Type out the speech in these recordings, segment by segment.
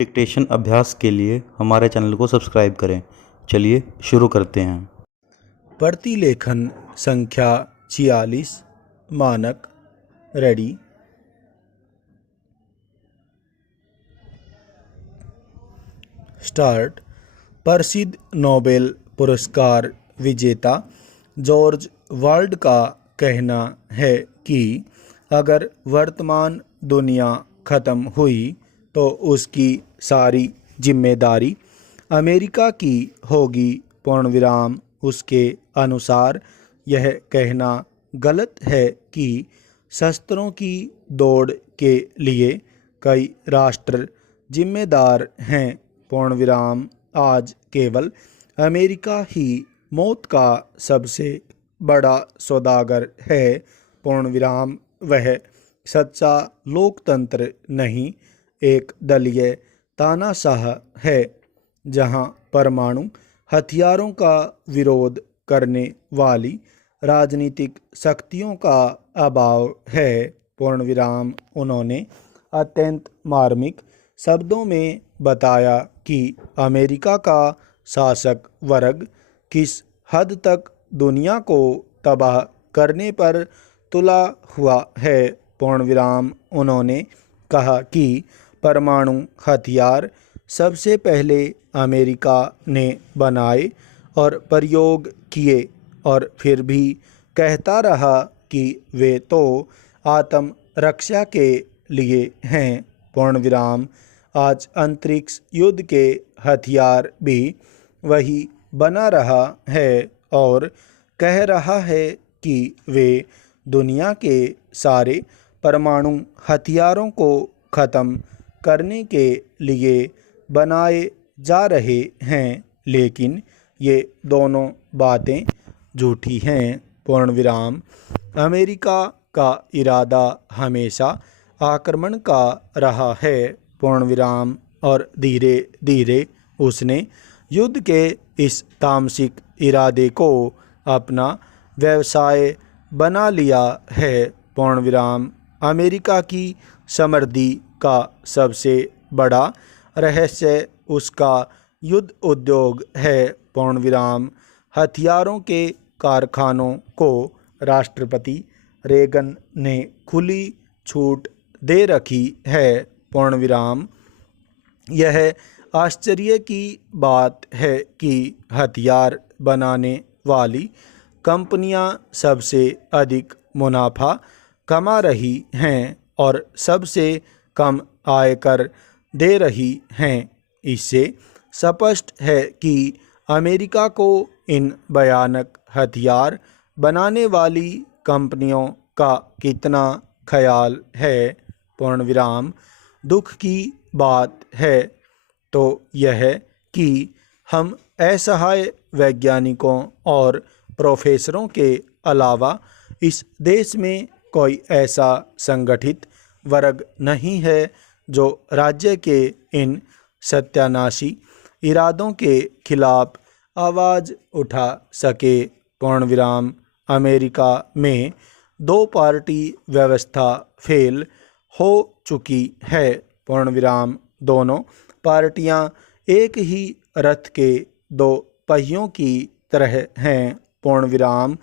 Dictation अभ्यास के लिए हमारे चैनल को सब्सक्राइब करें। चलिए शुरू करते हैं। प्रतिलेखन संख्या 46 मानक रेडी। स्टार्ट। प्रसिद्ध नोबेल पुरस्कार विजेता जॉर्ज वर्ल्ड का कहना है कि अगर वर्तमान दुनिया ख़त्म हुई तो उसकी सारी जिम्मेदारी अमेरिका की होगी। पूर्णविराम। उसके अनुसार यह कहना गलत है कि शस्त्रों की दौड़ के लिए कई राष्ट्र जिम्मेदार हैं। पूर्णविराम। आज केवल अमेरिका ही मौत का सबसे बड़ा सौदागर है। पूर्णविराम। वह सच्चा लोकतंत्र नहीं, एक दलीय तानाशाह है जहां परमाणु हथियारों का विरोध करने वाली राजनीतिक शक्तियों का अभाव है। पूर्णविराम। उन्होंने अत्यंत मार्मिक शब्दों में बताया कि अमेरिका का शासक वर्ग किस हद तक दुनिया को तबाह करने पर तुला हुआ है। पूर्णविराम। उन्होंने कहा कि परमाणु हथियार सबसे पहले अमेरिका ने बनाए और प्रयोग किए और फिर भी कहता रहा कि वे तो आत्म रक्षा के लिए हैं। पूर्णविराम। आज अंतरिक्ष युद्ध के हथियार भी वही बना रहा है और कह रहा है कि वे दुनिया के सारे परमाणु हथियारों को ख़त्म करने के लिए बनाए जा रहे हैं, लेकिन ये दोनों बातें झूठी हैं। पूर्णविराम। अमेरिका का इरादा हमेशा आक्रमण का रहा है। पूर्णविराम। और धीरे धीरे उसने युद्ध के इस तामसिक इरादे को अपना व्यवसाय बना लिया है। पूर्णविराम। अमेरिका की समृद्धि का सबसे बड़ा रहस्य उसका युद्ध उद्योग है। पूर्णविराम। हथियारों के कारखानों को राष्ट्रपति रेगन ने खुली छूट दे रखी है। पूर्णविराम। यह आश्चर्य की बात है कि हथियार बनाने वाली कंपनियां सबसे अधिक मुनाफा कमा रही हैं और सबसे कम आयकर दे रही हैं। इससे स्पष्ट है कि अमेरिका को इन भयानक हथियार बनाने वाली कंपनियों का कितना ख्याल है। पूर्णविराम। दुख की बात है तो यह कि हम असहाय वैज्ञानिकों और प्रोफेसरों के अलावा इस देश में कोई ऐसा संगठित वर्ग नहीं है जो राज्य के इन सत्यानाशी इरादों के खिलाफ आवाज़ उठा सके। पूर्णविराम। अमेरिका में दो पार्टी व्यवस्था फेल हो चुकी है। पूर्णविराम। दोनों पार्टियां एक ही रथ के दो पहियों की तरह हैं। पूर्णविराम।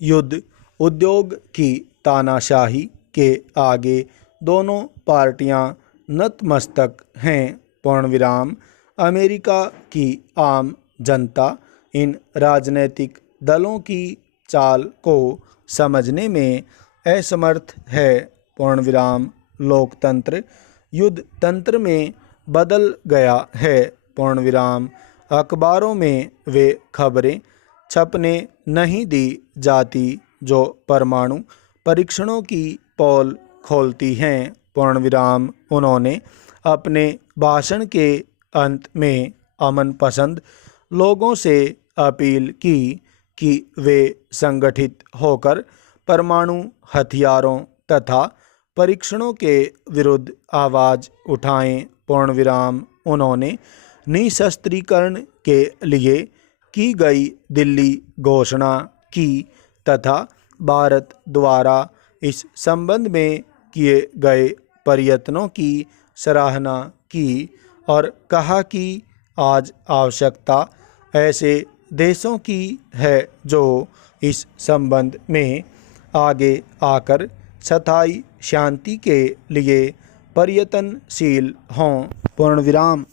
युद्ध उद्योग की तानाशाही के आगे दोनों पार्टियां नतमस्तक हैं। पूर्णविराम। अमेरिका की आम जनता इन राजनीतिक दलों की चाल को समझने में असमर्थ है। पूर्णविराम। लोकतंत्र युद्ध तंत्र में बदल गया है। पूर्णविराम। अखबारों में वे खबरें छपने नहीं दी जाती जो परमाणु परीक्षणों की पोल खोलती हैं। पूर्णविराम। उन्होंने अपने भाषण के अंत में अमन पसंद लोगों से अपील की कि वे संगठित होकर परमाणु हथियारों तथा परीक्षणों के विरुद्ध आवाज़ उठाएं। पूर्णविराम। उन्होंने निशस्त्रीकरण के लिए की गई दिल्ली घोषणा की तथा भारत द्वारा इस संबंध में किए गए प्रयत्नों की सराहना की। और कहा कि आज आवश्यकता ऐसे देशों की है जो इस संबंध में आगे आकर स्थायी शांति के लिए प्रयत्नशील हों। पूर्ण विराम।